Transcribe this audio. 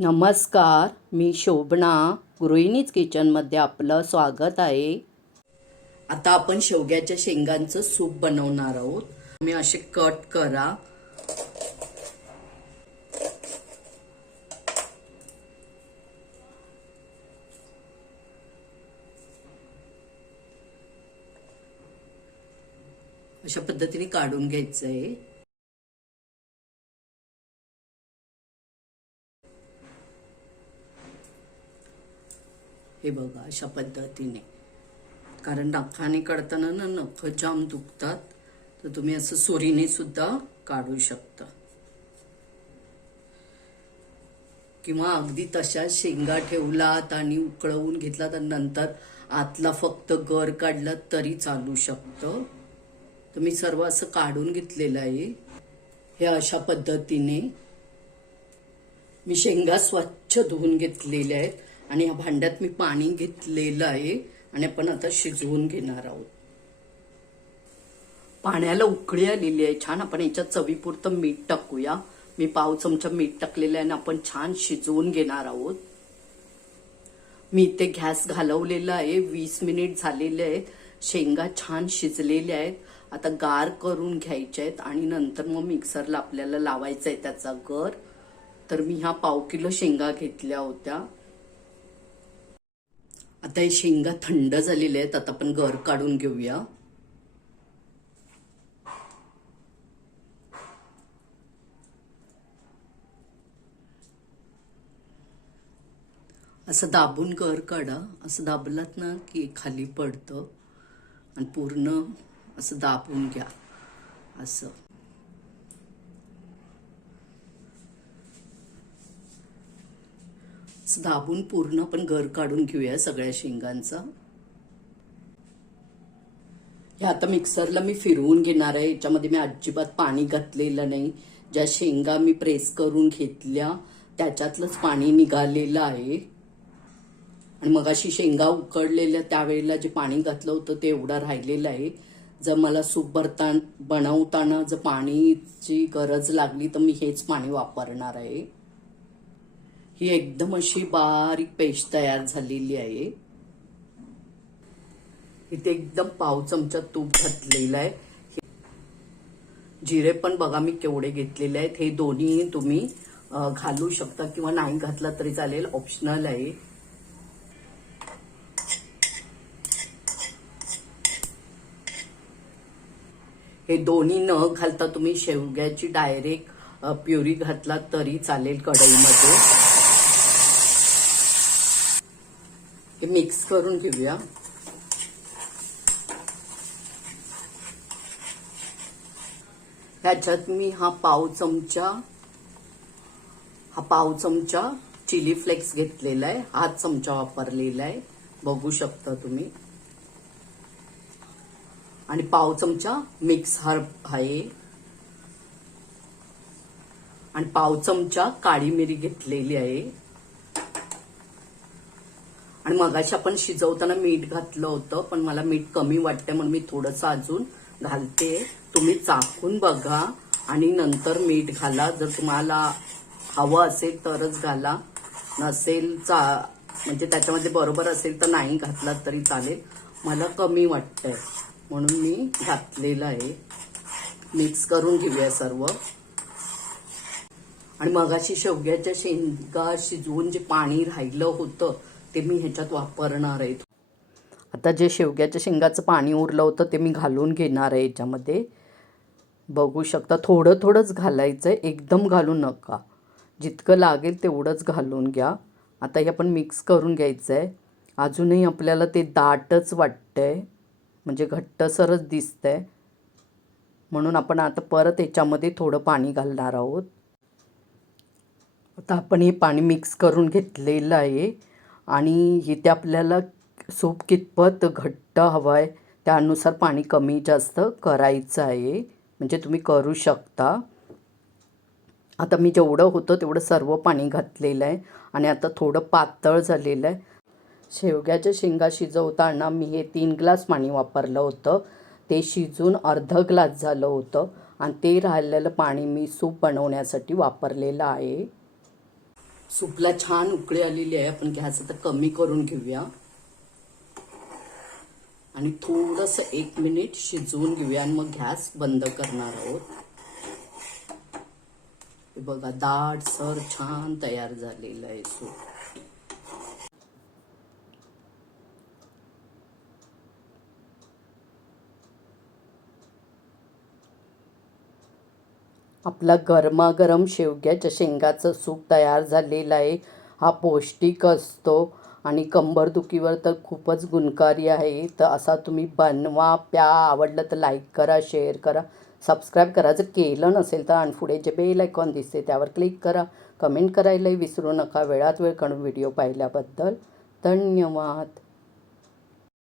नमस्कार मी शोभना. गृहिणीच किचनमध्ये आपलं स्वागत आहे. आता आपण शेवग्याच्या शेंगांचं सूप बनवणार आहोत. मी असे कट करा. अशा पद्धतीने काढून घ्यायचं आहे हे बघा अशा पद्धतीने. कारण नखाने काढताना ना नख जाम दुखतात तर तुम्ही असं सोरीने सुद्धा काढू शकता. किंवा अगदी तशा शेंगा ठेवलात आणि उकळवून घेतलात आणि नंतर आतला फक्त गर काढला तरी चालू शकतं. तर मी सर्व असं काढून घेतलेलं आहे. हे अशा पद्धतीने मी शेंगा स्वच्छ धुवून घेतलेल्या आहेत. आणि या भांड्यात मी पाणी घेतलेलं आहे आणि आपण आता शिजवून घेणार आहोत. पाण्याला उकळी आलेली आहे. छान आपण याच्यात चवीपुरतं मीठ टाकूया. मी पाव चमचा मीठ टाकलेलं आहे आणि आपण छान शिजवून घेणार आहोत. मी इथे गॅस घालवलेला आहे. वीस मिनिट झालेले आहेत. शेंगा छान शिजलेल्या आहेत. आता गार करून घ्यायच्या आहेत आणि नंतर मग मिक्सरला आपल्याला लावायचा आहे त्याचा गर. तर मी ह्या पाव किलो शेंगा घेतल्या होत्या. आता हे शेंगा थंड झालेले आहेत आता आपण गर काढून घेऊया. असं दाबून गर काढा. असं दाबलात ना की खाली पडतं. आणि पूर्ण असं दाबून घ्या. असं. दाबून पूर्ण आपण घर काढून घेऊया सगळ्या शेंगांचा. हे आता मिक्सरला मी फिरवून घेणार आहे. याच्यामध्ये मी अजिबात पाणी घातलेलं नाही. ज्या शेंगा मी प्रेस करून घेतल्या त्याच्यातलंच पाणी निघालेलं आहे. आणि मग अशी शेंगा उकडलेल्या त्यावेळेला जे पाणी घातलं होतं ते एवढं राहिलेलं आहे. जर मला सूप भरता बनवताना जर पाणीची गरज लागली तर मी हेच पाणी वापरणार आहे. ही एकदम अशी बारीक पेस्ट तयार झालेली आहे. इथे एकदम पाव चमचा तूप घातलेलं आहे. जिरे पण बघा मी केवढे घेतलेले आहेत. हे दोन्ही तुम्ही घालू शकता किंवा नाही घातला तरी चालेल. ऑप्शनल आहे. हे दोन्ही न घालता तुम्ही शेवग्याची डायरेक्ट प्युरी घातला तरी चालेल कढईमध्ये हे मिक्स करून घेऊया. ह्याच्यात मी हा पाव चमचा हा पाव चमचा चिली फ्लेक्स घेतलेला आहे. हाच चमचा वापरलेला आहे. बघू शकता तुम्ही. आणि पाव चमचा मिक्स हर्ब आहे. आणि पाव चमचा काळी मिरी घेतलेली आहे. आणि मगाशी आपण शिजवताना मीठ घातलं होतं पण मला मीठ कमी वाटतंय म्हणून मी थोडंसं अजून घालते. तुम्ही चाकून बघा आणि नंतर मीठ घाला. जर तुम्हाला हवं असेल तरच घाला. नसेल चा म्हणजे त्याच्यामध्ये बरोबर असेल तर नाही घातला तरी चालेल. मला कमी वाटतंय म्हणून मी घातलेलं आहे. मिक्स करून घेऊया सर्व. आणि मगाशी शेवग्याच्या शेंगा शिजवून जे पाणी राहिलं होतं ते मी ह्याच्यात वापरणार आहे. आता जे शेवग्याच्या शेंगाचं पाणी उरलं होतं ते मी घालून घेणार आहे याच्यामध्ये. बघू शकता थोडं थोडंच घालायचं आहे. एकदम घालू नका. जितकं लागेल तेवढंच घालून घ्या. आता हे आपण मिक्स करून घ्यायचं आहे. अजूनही आपल्याला ते दाटच वाटतंय. म्हणजे घट्टसरच दिसतंय. म्हणून आपण आता परत याच्यामध्ये थोडं पाणी घालणार आहोत. आता आपण हे पाणी मिक्स करून घेतलेलं आहे. आणि इथे आपल्याला सूप कितपत घट्ट हवं आहे त्यानुसार पाणी कमी जास्त करायचं आहे. म्हणजे तुम्ही करू शकता. आता मी जेवढं होतं तेवढं सर्व पाणी घातलेलं आहे. आणि आता थोडं पातळ झालेलं आहे. शेवग्याच्या शेंगा शिजवताना मी हे तीन ग्लास पाणी वापरलं होतं. ते शिजून अर्ध ग्लास झालं होतं. आणि ते राहिलेलं पाणी मी सूप बनवण्यासाठी वापरलेलं आहे. सूपला छान उकळी आलेली आहे आपण गॅस आता कमी करून घेऊया. आणि थोडस एक मिनिट शिजवून घेऊया आणि मग गॅस बंद करणार आहोत. बघा दाट सर छान तयार झालेलं आहे सूप. आपला गरमागरम शेवग्याच्या शेंगाचं सूप तयार झालेलं आहे. हा पौष्टिक असतो आणि कंबरदुखीवर तर खूपच गुणकारी आहे. तर असा तुम्ही बनवा प्या आवडलं तर लाईक करा शेअर करा सबस्क्राईब करा. जर केलं नसेल तर आणि पुढे जे बेल आयकॉन दिसते त्यावर क्लिक करा. कमेंट करायलाही विसरू नका. वेळात वेळ काढून व्हिडिओ पाहिल्याबद्दल धन्यवाद.